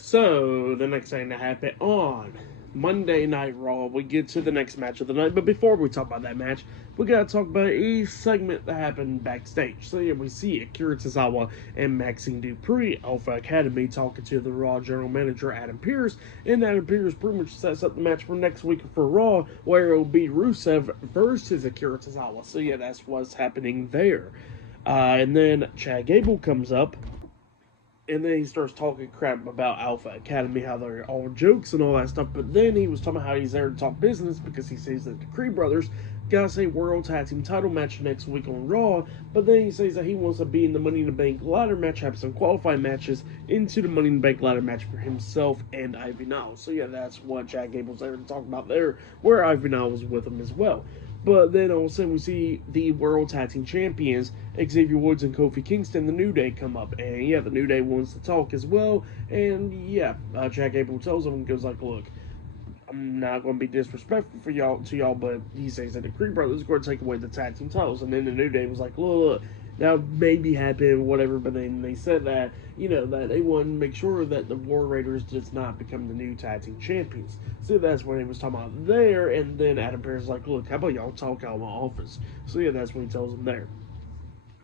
So, the next thing that happened on Monday Night Raw, we get to the next match of the night. But before we talk about that match, we gotta talk about a segment that happened backstage. So, yeah, we see Akira Tozawa and Maxine Dupree, Alpha Academy, talking to the Raw General Manager, Adam Pearce. And Adam Pearce pretty much sets up the match for next week for Raw, where it will be Rusev versus Akira Tozawa. So, yeah, that's what's happening there. And then Chad Gable comes up, and then he starts talking crap about Alpha Academy, how they're all jokes and all that stuff. But then he was talking about how he's there to talk business because he says that the Creed brothers got a World Tag Team title match next week on Raw. But then he says that he wants to be in the Money in the Bank ladder match, have some qualifying matches into the Money in the Bank ladder match for himself and Ivy Niles. So yeah, that's what Jack Gable's there to talk about there, where Ivy Niles was with him as well. But then all of a sudden we see the World Tag Team Champions, Xavier Woods and Kofi Kingston, the New Day, come up. And yeah, the New Day wants to talk as well. And yeah, Jack Gable tells them and goes like, look, I'm not going to be disrespectful for y'all, but he says that the Creed brothers are going to take away the tag team titles. And then the New Day was like, look, that may be happening, whatever. But then they said that, that they want to make sure that the War Raiders does not become the new tag team champions. So that's what he was talking about there. And then Adam Pearce is like, look, how about y'all talk out of my office? So yeah, that's what he tells them there.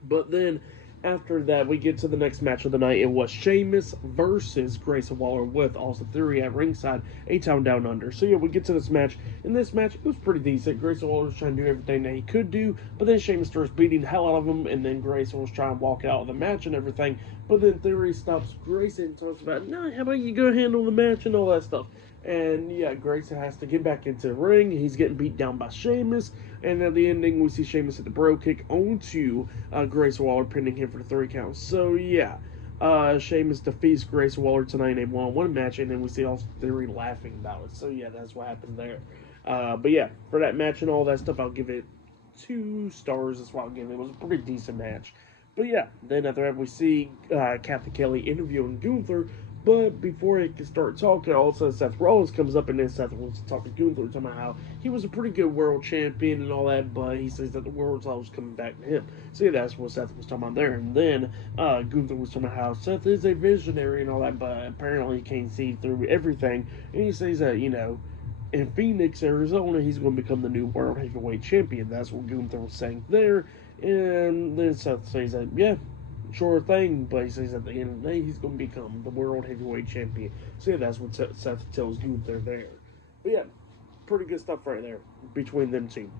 But then after that, we get to the next match of the night. It was Sheamus versus Grayson Waller with Austin Theory at ringside, A-Town Down Under. So yeah, we get to this match. In this match, it was pretty decent. Grayson Waller was trying to do everything that he could do, but then Sheamus starts beating the hell out of him, and then Grayson was trying to walk out of the match and everything. But then Theory stops Grayson and talks about, no, how about you go handle the match and all that stuff. And yeah, Grayson has to get back into the ring. He's getting beat down by Sheamus. And at the ending, we see Sheamus hit the bro kick onto Grayson Waller, pinning him for the 3 count. So yeah, Sheamus defeats Grayson Waller tonight in a one-on-one match. And then we see Austin Theory laughing about it. So yeah, that's what happened there. But yeah, for that match and all that stuff, I'll give it 2 stars. That's what I'll give it. It was a pretty decent match. But yeah, then after that, we see Kathy Kelly interviewing Gunther. But before he can start talking, all of a sudden Seth Rollins comes up, and then Seth wants to talk to Gunther, talking about how he was a pretty good world champion and all that, but he says that the world title was coming back to him. So yeah, that's what Seth was talking about there. And then Gunther was talking about how Seth is a visionary and all that, but apparently he can't see through everything. And he says that, in Phoenix, Arizona, he's going to become the new world heavyweight champion. That's what Gunther was saying there. And then Seth says that, yeah, sure thing, but he says at the end of the day, he's going to become the world heavyweight champion. So yeah, that's what Seth tells Gunther there. But yeah, pretty good stuff right there between them two.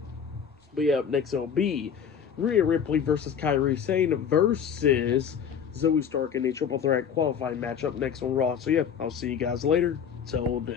But yeah, up next it'll be Rhea Ripley versus Kairi Sane versus Zoe Stark in a triple threat qualifying match up next on Raw. So yeah, I'll see you guys later. Till then.